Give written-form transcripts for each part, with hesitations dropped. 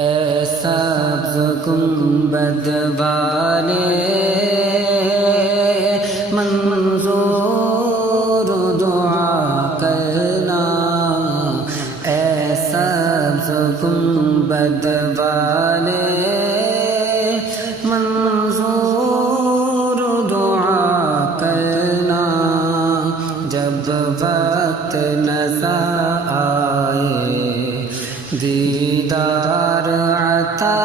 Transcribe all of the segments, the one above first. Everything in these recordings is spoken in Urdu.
اے سبز گنبد والے منظور دعا کرنا، اے سبز گنبد والے منظور دعا کرنا، جب وقت نظر آئے دیدار عطا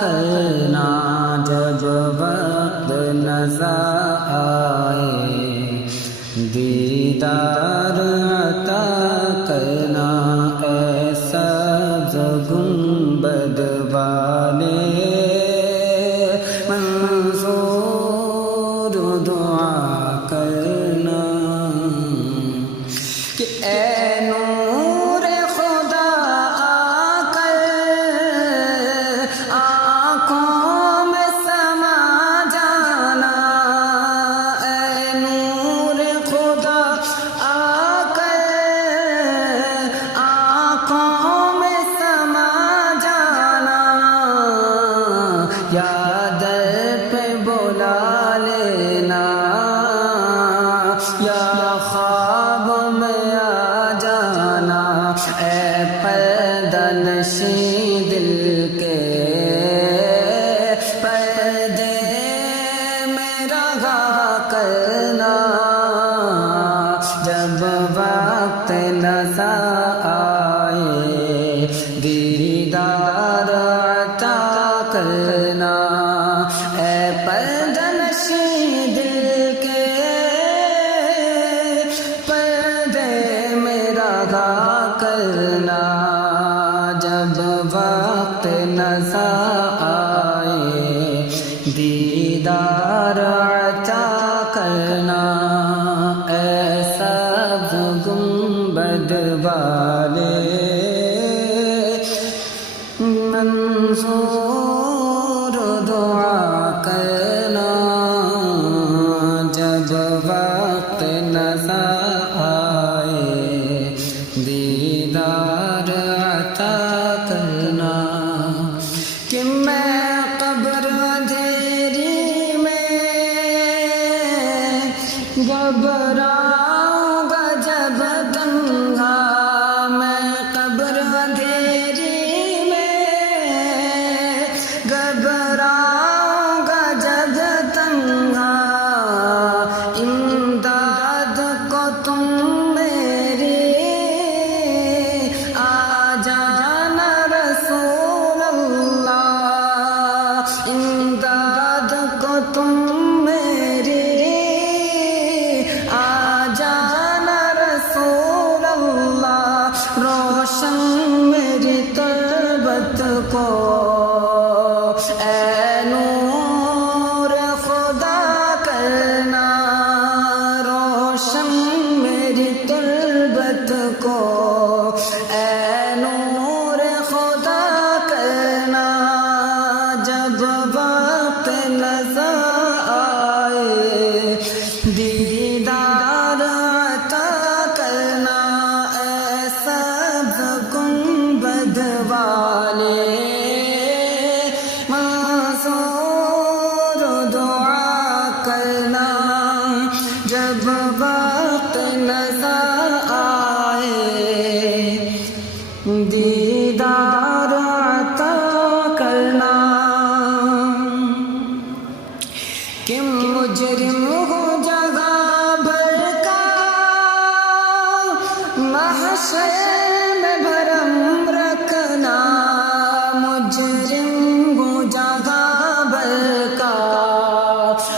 کرنا، جب وقت نظر آئے دیدار عطا کرنا، اے سبز گنبد والے منظور دعا کرنا، کہ اے نور خدا آ کر آنکھوں میں سما جانا، اے نور خدا آ کر آنکھوں میں سما جانا، یا در پہ بلا لینا، یا خواب میں آ جانا، اے پردہ نشین دل کے پردے میں رہا کرنا، جب وقت نظر آئے دیدار عطا کرنا، اے پردہ نشین دل کے پردے میں رہا کرنا، جب وقت نظر آئے دیدار عطا کرنا، اے سبز گنبد والے منظور دعا کرنا، جب وقت نظر آئے دیدار عطا کرنا، کہ میں قبر اندھیری میں گھبراؤں گا جب تنہا، میں قبر اندھیری میں گھبراؤں گا جب تنہا، امداد کو تم میری آ جانا رسول اللہ، امداد کو تم میری آ جانا رسول اللہ، روشن میری تربت کو اے نور خدا کرنا، روشن میری تربت کو اے نور خدا کرنا، جب وقت نظر آئے دیدار عطا کرنا، اے سبز گنبد والے منظور دعا کرنا، جب وقت نظر آئے دیدار عطا کرنا، کہ مجرم ہو جگہ بھر کا محشر میں بھرم رکھنا، مجرم ہو جگہ بھر کا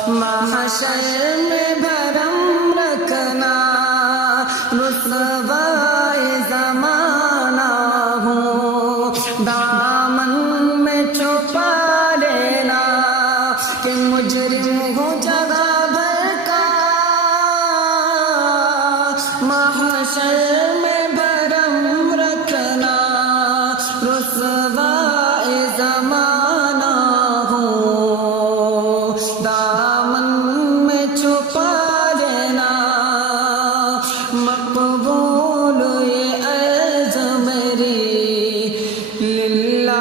محشر میں بھرم رکھنا، رسوائے زمانہ ہو دامن میں چھپا لینا، کہ مجرم ہو جگہ بھر کا محشر میں بھرم رکھنا، رسوائے زمانہ ہو دامن میں چھپا لینا، مقبول یہ عرض میری للہ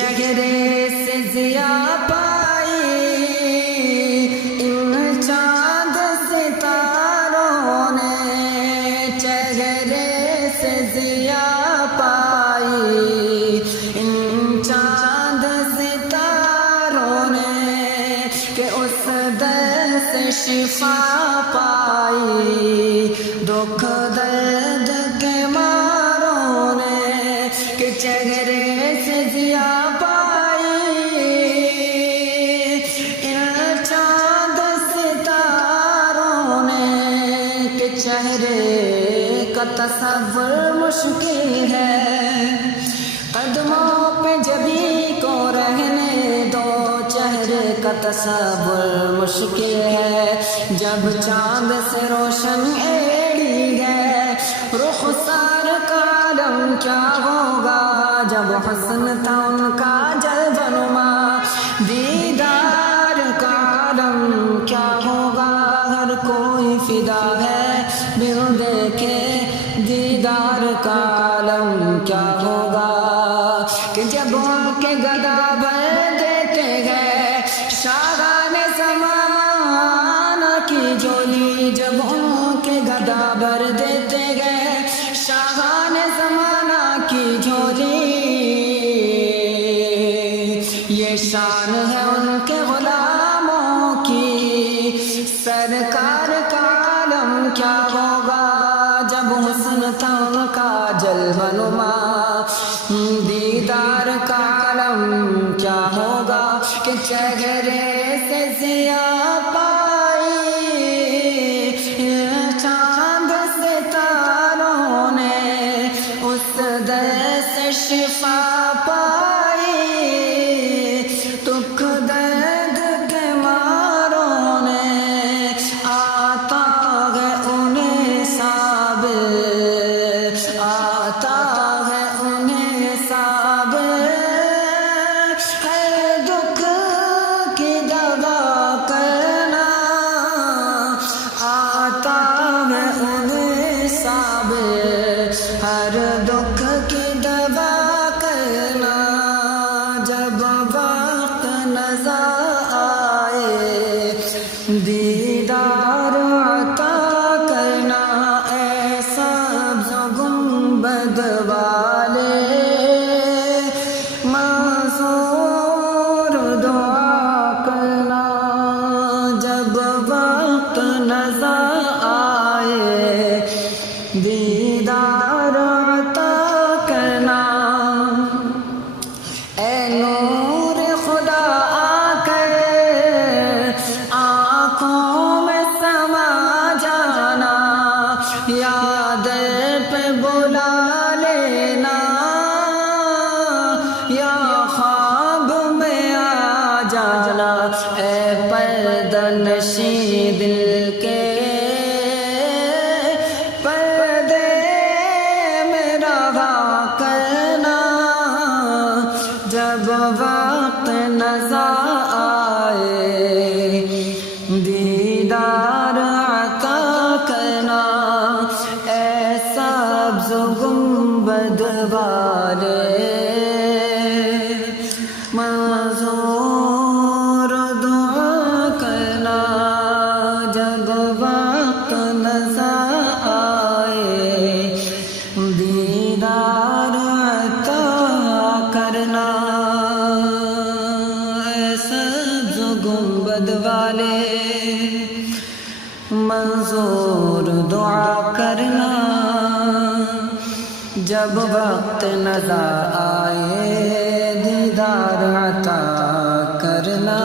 چہرے سے ضیا پائی ان چاند ستاروں نے، چہرے سے ضیا پائی ان چاند ستاروں نے، کہ اس در سے شفا پائی دکھ درد کے ماروں نے، کہ چہرے سے ضیا پائی ان چاند ستاروں نے، کہ چہرے کا تصور مشکل ہے، قدموں پہ جبھی کو رہنے دو، چہرے کا تصور مشکل ہے، جب چاند سے روشن ایڑی ہے، رخسار کا عالم کیا ہوگا، جب حسن تھا ان کا جلوہ نما، دیدار کا عالم کیا ہوگا، ہر کوئی فدا ہے بن دیکھے دیدار کا عالم کیا ہوگا، کہ جب ان کے گدا بھر دیتے گئے شاہان زمانہ کی جھولی، جب ان کے گدا بھر دیتے گئے شاہان زمانہ کی جھولی، یہ شان ہے ان کے غلاموں کی، سرکار کا عالم کیا ہوگا، جب حسن تھا ان کا جلوہ نما، دیدار کا عالم کیا ہوگا، کہ چہرے سے ضیا پائی چاند ستاروں نے، اس در سے شفا پائی دکھ درد کے ماروں نے، آتا ہے انہیں صابر، آتا ہے انہیں صابر، ہر دکھ کی دوا کرنا، آتا ہے انہیں صابر، ہر دکھ کی دوا کرنا، جب وقت نظر آئے دیدار عطا کرنا، ایسا سبز گنبد والے منظور دعا کرنا، جب وقت نظر آئے دیدار عطا کرنا، اے نور خدا آ کر آنکھوں میں سما جانا، یاد پہ بلا لینا، یا خواب میں آ جانا، اے پردہ نشین دل کے پردے میں رہا کرنا، جب وقت نظر آئے دیدار عطا کرنا، اے سبز گنبد والے منظور دعا کرنا، جب وقت نظر آئے دیدار عطا کرنا، اے سبز گنبد والے منظور دعا کرنا، جب وقت نظر آئے دیدار عطا کرنا۔